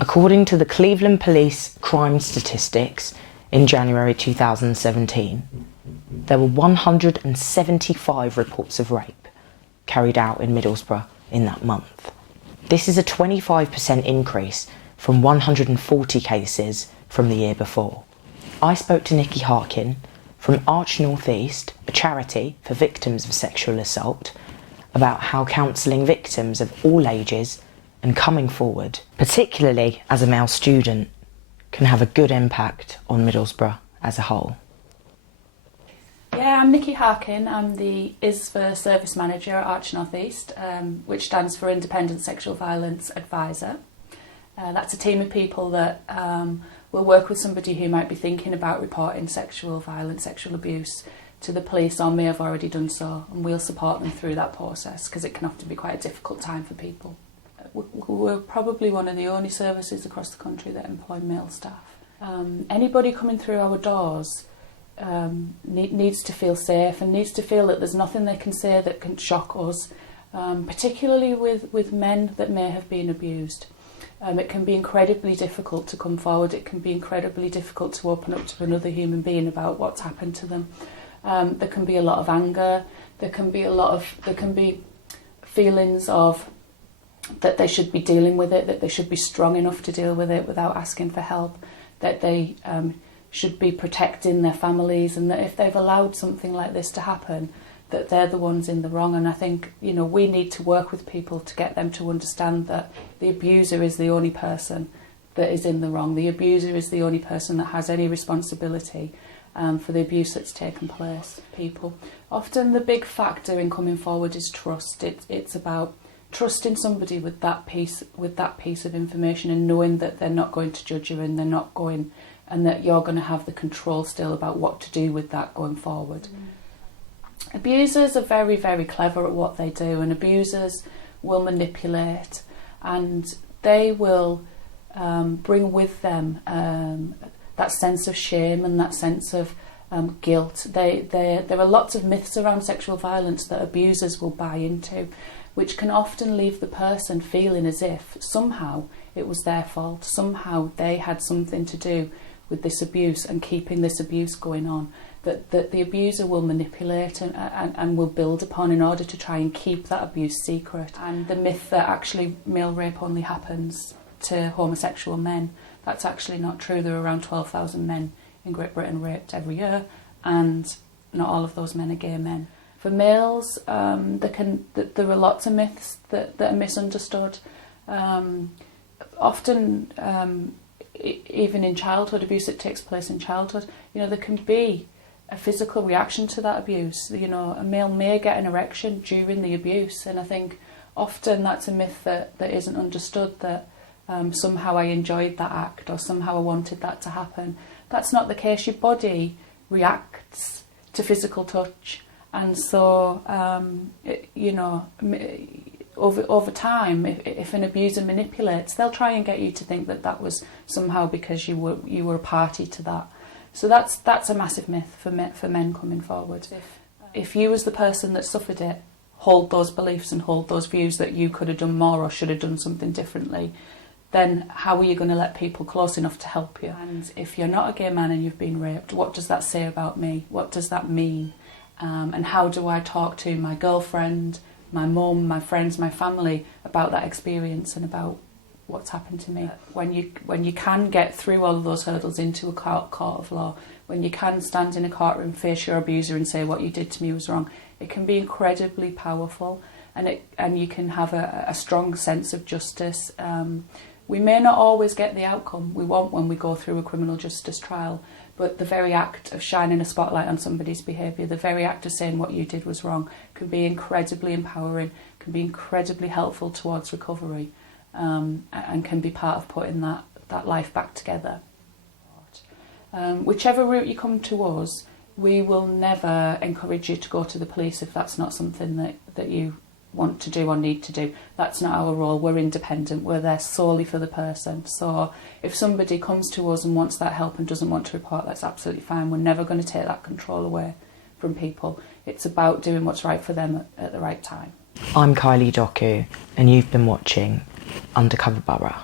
According to the Cleveland Police crime statistics in January 2017, there were 175 reports of rape carried out in Middlesbrough in that month. This is a 25% increase from 140 cases from the year before. I spoke to Nikki Harkin from Arch North East, a charity for victims of sexual assault, about how counselling victims of all ages and coming forward, particularly as a male student, can have a good impact on Middlesbrough as a whole. Yeah, I'm Nikki Harkin. I'm the ISVA Service Manager at Arch North East, which stands for Independent Sexual Violence Advisor. That's a team of people that will work with somebody who might be thinking about reporting sexual violence, sexual abuse to the police, or may have already done so, and we'll support them through that process because it can often be quite a difficult time for people. We're probably one of the only services across the country that employ male staff. Anybody coming through our doors needs to feel safe and needs to feel that there's nothing they can say that can shock us, particularly with men that may have been abused. It can be incredibly difficult to come forward. It can be incredibly difficult to open up to another human being about what's happened to them. There can be a lot of anger. There can be feelings of that they should be dealing with it, that they should be strong enough to deal with it without asking for help, that they should be protecting their families, and that if they've allowed something like this to happen, that they're the ones in the wrong. And I think, we need to work with people to get them to understand that the abuser is the only person that is in the wrong. The abuser is the only person that has any responsibility for the abuse that's taken place. People. Often the big factor in coming forward is trust. It's about trusting somebody with that piece of information and knowing that they're not going to judge you and that you're going to have the control still about what to do with that going forward. Abusers are very, very clever at what they do, and abusers will manipulate, and they will bring with them that sense of shame and that sense of guilt. There are lots of myths around sexual violence that abusers will buy into, which can often leave the person feeling as if somehow it was their fault, somehow they had something to do with this abuse and keeping this abuse going on, that the abuser will manipulate and will build upon in order to try and keep that abuse secret. And the myth that actually male rape only happens to homosexual men, that's actually not true. There are around 12,000 men in Great Britain raped every year, and not all of those men are gay men. For males, there are lots of myths that are misunderstood. Often, even in childhood, abuse that takes place in childhood, there can be a physical reaction to that abuse. A male may get an erection during the abuse, and I think often that's a myth that isn't understood, that somehow I enjoyed that act or somehow I wanted that to happen. That's not the case. Your body reacts to physical touch. And so, over time, if an abuser manipulates, they'll try and get you to think that was somehow because you were a party to that. So that's a massive myth for men coming forward. If you, as the person that suffered it, hold those beliefs and hold those views that you could have done more or should have done something differently, then how are you going to let people close enough to help you? And if you're not a gay man and you've been raped, what does that say about me? What does that mean? And how do I talk to my girlfriend, my mum, my friends, my family about that experience and about what's happened to me? When you can get through all of those hurdles into a court of law, when you can stand in a courtroom, face your abuser and say what you did to me was wrong, it can be incredibly powerful, and you can have a strong sense of justice. We may not always get the outcome we want when we go through a criminal justice trial, but the very act of shining a spotlight on somebody's behaviour, the very act of saying what you did was wrong, can be incredibly empowering, can be incredibly helpful towards recovery, and can be part of putting that life back together. Whichever route you come to us, we will never encourage you to go to the police if that's not something that you want to do or need to do. That's not our role. We're independent. We're there solely for the person. So if somebody comes to us and wants that help and doesn't want to report, that's absolutely fine. We're never going to take that control away from people. It's about doing what's right for them at the right time. I'm Kylie Doku, and you've been watching Undercover Boro.